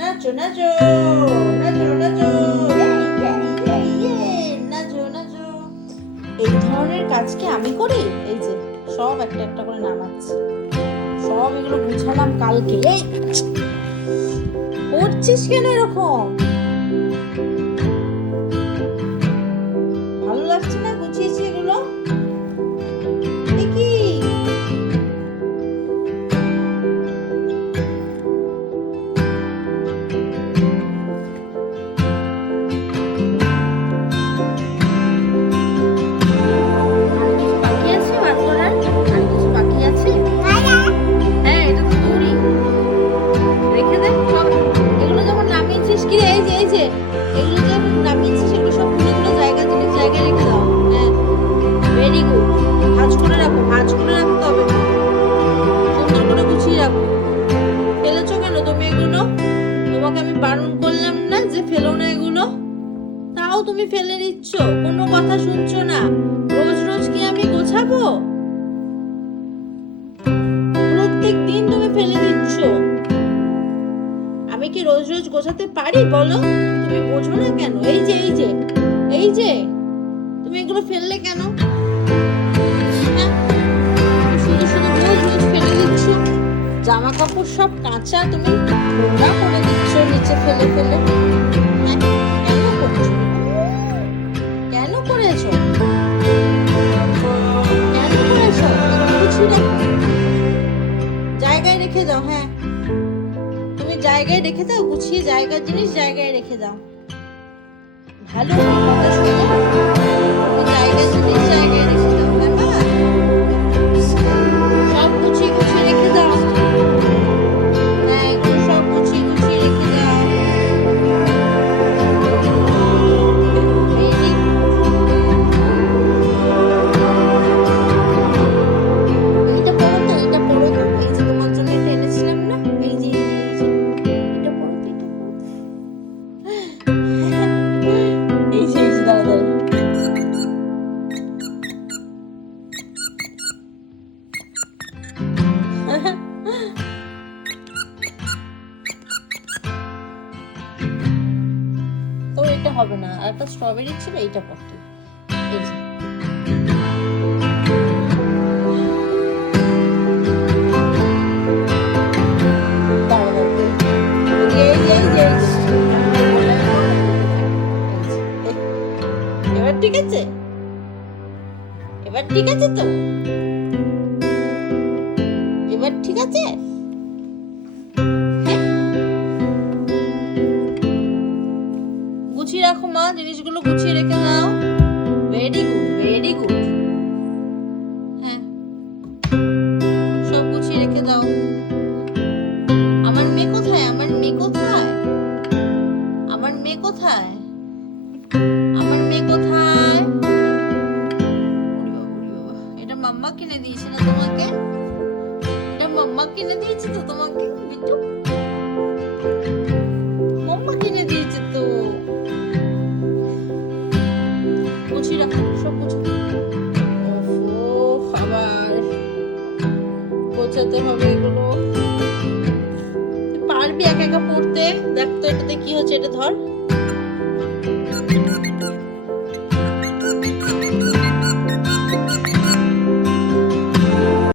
নাচো নাচো নাচো নাচো নাচো নাচো। এই ধরনের কাজ কি আমি করি? এই যে সব একটা একটা করে নামাচ্ছি, সব এগুলো গুছালাম কালকে। এই করছিস কেন এরকম? ভালো লাগছে না গুছিয়েছি এগুলো? কি তুমি ফেলে দিচ্ছ, কোনো কথা শুনছো না। রোজ রোজ কি আমি গোছাবো? প্রত্যেক দিন তুমি ফেলে দিচ্ছ। আমি কি রোজ রোজ গোছাতে পারি বলো? তুমি বোঝো না কেন? এই যে এই যে এই যে তুমি এগুলো ফেললে কেন? শুধু শুধু রোজ রোজ ফেলে দিচ্ছ। জামা কাপড় সব কাঁচা, তুমি নোংরা করে দিচ্ছ নিচে ফেলে ফেলে। জায়গায় রেখে দাও। হ্যাঁ, তুমি জায়গায় রেখে দাও, গুছিয়ে জায়গার জিনিস জায়গায় রেখে দাও। ভালো কথা শুনো, জায়গার জিনিস জায়গায় রেখে দাও। হ্যাঁ, সব গুছিয়ে গুছিয়ে রেখে দাও। হ্যাঁ, এগুলো সব গুছিয়ে গুছিয়ে রেখে দাও। তো এটা হবে না, আর একটা স্ট্রবেরি ছিল, এইটা পড়তে। এবার ঠিক আছে? এবার ঠিক আছে তো? এবার ঠিক আছে? গুছিয়ে রাখো মা, জিনিসগুলো গুছিয়ে রেখে দাও। Very good, very good. হ্যাঁ, সব গুছিয়ে রেখে দাও। আমার মেয়ে কোথায়? আমার মেয়ে কোথায়? আমার মেয়ে কোথায়? আমার মেয়ে কোথায়? এটা মাম্মা কিনে দিয়েছে না তোমাকে? এটা মাম্মা কিনে দিয়েছে তো তোমাকে বিট্টু? মাম্মা কিনে দিয়েছে তো। গুছিয়ে রাখো, সব গুছিয়ে। আবার গোছাতে হবে এগুলো। পারবি একা একা পড়তে? দেখ তো এটাতে কি হচ্ছে, এটা ধর।